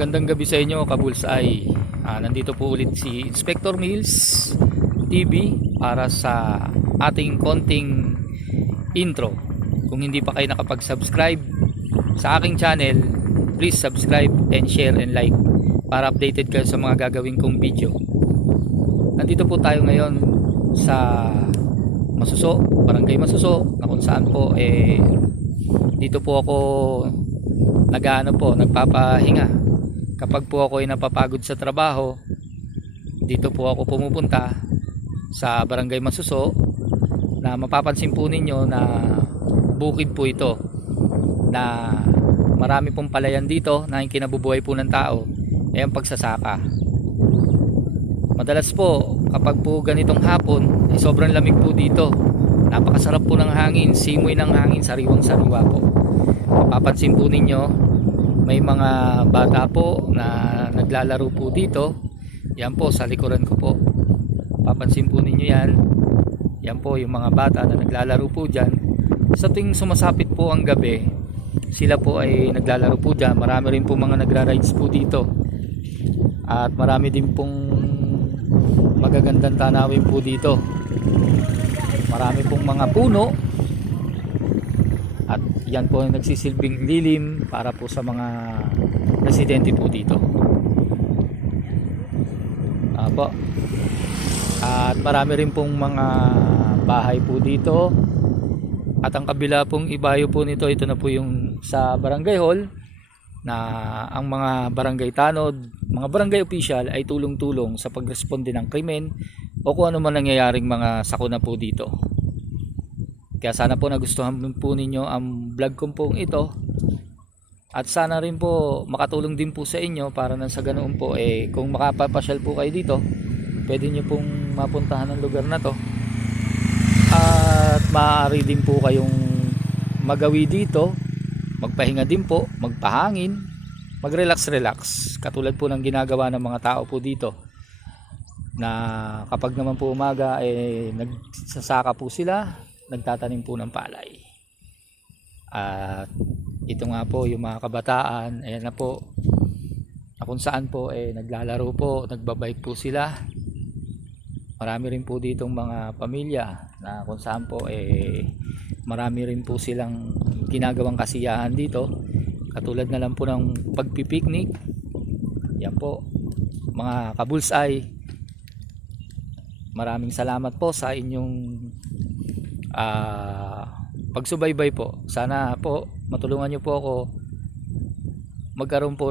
Magandang gabi sa inyo, Kabulsay. Nandito po ulit si Inspector Mills TV para sa ating konting intro. Kung hindi pa kayo nakapag-subscribe sa aking channel, please subscribe and share and like para updated kayo sa mga gagawin kong video. Nandito po tayo ngayon sa Masuso, Barangay Masuso, na kung saan po dito po ako nagpapahinga. Kapag po ako ay napapagod sa trabaho, dito po ako pumupunta sa Barangay Masuso, na mapapansin po ninyo na bukid po ito, na marami pong palayan dito na yung kinabubuhay po ng tao ay ang pagsasaka. Madalas po kapag po ganitong hapon ay sobrang lamig po dito, napakasarap po ng hangin, simoy ng hangin, sariwang sariwa po. Mapapansin po ninyo may mga bata po na naglalaro po dito. Yan po sa likuran ko po, papansin po ninyo yan. Yan po yung mga bata na naglalaro po dyan. Sa tuwing sumasapit po ang gabi, sila po ay naglalaro po dyan. Marami rin po mga nagra-rides po dito, at marami din pong magagandang tanawin po dito. Marami pong mga puno, at yan po ay nagsisilbing lilim para po sa mga residente po dito. Apo. At marami rin pong mga bahay po dito. At ang kabila pong ibayo po nito, ito na po yung sa barangay hall, na ang mga barangay tanod, mga barangay official ay tulong-tulong sa pagresponde ng krimen o kung ano man nangyayaring mga sakuna po dito. Kaya sana po nagustuhan po ninyo ang vlog ko pong ito, at sana rin po makatulong din po sa inyo para nang sa ganoon po kung makapapasyal po kayo dito, pwede nyo pong mapuntahan ang lugar na to, at maaari din po kayong magawi dito, magpahinga din po, magpahangin, mag-relax katulad po ng ginagawa ng mga tao po dito, na kapag naman po umaga nagsasaka po sila, nagtatanim po ng palay. At ito nga po yung mga kabataan, ayan na po, na kung saan po naglalaro po, nagbabike po sila. Marami rin po ditong mga pamilya na kung saan po marami rin po silang ginagawang kasiyahan dito, katulad na lang po ng pagpipiknik. Yan po mga kabulsay, maraming salamat po sa inyong pagsubaybay po. Sana po matulungan nyo po ako magkaroon po